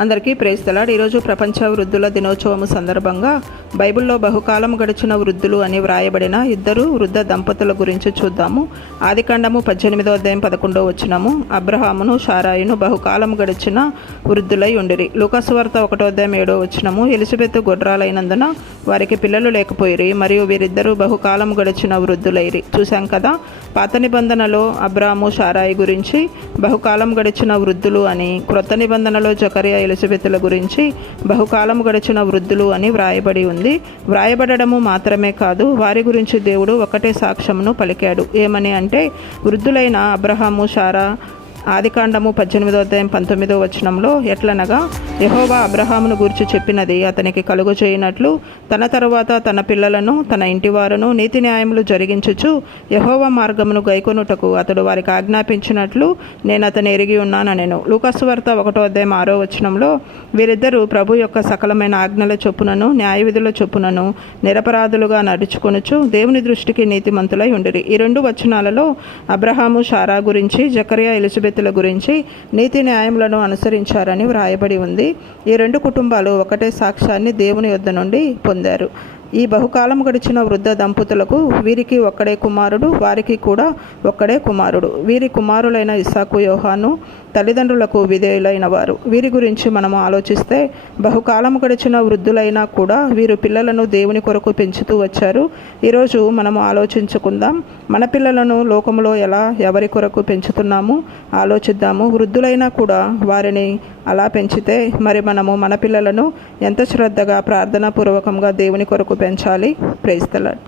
అందరికీ praise the lord. ఈరోజు ప్రపంచ వృద్ధుల దినోత్సవం సందర్భంగా బైబిల్లో బహుకాలం గడిచిన వృద్ధులు అని వ్రాయబడిన ఇద్దరు వృద్ధ దంపతుల గురించి చూద్దాము. ఆదికాండము 18వ అధ్యాయం 11వ వచనము, అబ్రహామును శారాయిను బహుకాలం గడిచిన వృద్ధులై ఉండిరి. లూకాసు వార్త 1వ అధ్యాయం 7వ వచనము, ఎలిజబెత్ గొడ్రాలైనందున వారికి పిల్లలు లేకపోయిరి, మరియు వీరిద్దరూ బహుకాలం గడిచిన వృద్ధులైరి. చూశాం కదా, పాత నిబంధనలో అబ్రాము శారాయి గురించి బహుకాలం గడిచిన వృద్ధులు అని, క్రొత్త నిబంధనలో జకరియా ఎలిజబెతుల గురించి బహుకాలం గడిచిన వృద్ధులు అని వ్రాయబడి ఉంది. వ్రాయబడము మాత్రమే కాదు, వారి గురించి దేవుడు ఒకటే సాక్ష్యమును పలికాడు. ఏమని అంటే, వృద్ధులైన అబ్రహాము శారా ఆదికాండము 18వ అధ్యాయం 19వ వచనంలో ఎట్లనగా, యెహోవా అబ్రహామును గూర్చి చెప్పినది అతనికి కలుగు చేయనట్లు తన తరువాత తన పిల్లలను తన ఇంటివారును నీతి న్యాయములు జరిగించుచు యెహోవా మార్గమును గైకొనుటకు అతడు వారికి ఆజ్ఞాపించినట్లు నేను అతని ఎరిగి ఉన్నాననెను. లూకాసు వార్త 1వ అధ్యాయం 6వ వచనంలో, వీరిద్దరూ ప్రభు యొక్క సకలమైన ఆజ్ఞల చొప్పునను న్యాయవిధుల చొప్పునను నిరపరాధులుగా నడుచుకొనుచు దేవుని దృష్టికి నీతిమంతులై ఉండిరి. ఈ రెండు వచనాలలో అబ్రహాము శారా గురించి, జకరియా ఎలిజబెతుల గురించి నీతి న్యాయములను అనుసరించారని వ్రాయబడి ఉంది. ఈ రెండు కుటుంబాలు ఒకటే సాక్ష్యాన్ని దేవుని యొద్ద నుండి పొందారు. ఈ బహుకాలం గడిచిన వృద్ధ దంపతులకు వీరికి ఒక్కడే కుమారుడు, వారికి కూడా ఒక్కడే కుమారుడు. వీరి కుమారులైన ఇస్సాకు, యోహాను తల్లిదండ్రులకు విధేయులైన వారు. వీరి గురించి మనము ఆలోచిస్తే, బహుకాలం గడిచిన వృద్ధులైనా కూడా వీరు పిల్లలను దేవుని కొరకు పెంచుతూ వచ్చారు. ఈరోజు మనము ఆలోచించుకుందాం, మన పిల్లలను లోకములో ఎలా ఎవరి కొరకు పెంచుతున్నాము ఆలోచిద్దాము. వృద్ధులైనా కూడా వారిని అలా పెంచితే మరి మనము మన పిల్లలను ఎంత శ్రద్ధగా ప్రార్థనాపూర్వకంగా దేవుని కొరకు పెంచాలి. Praise the lord.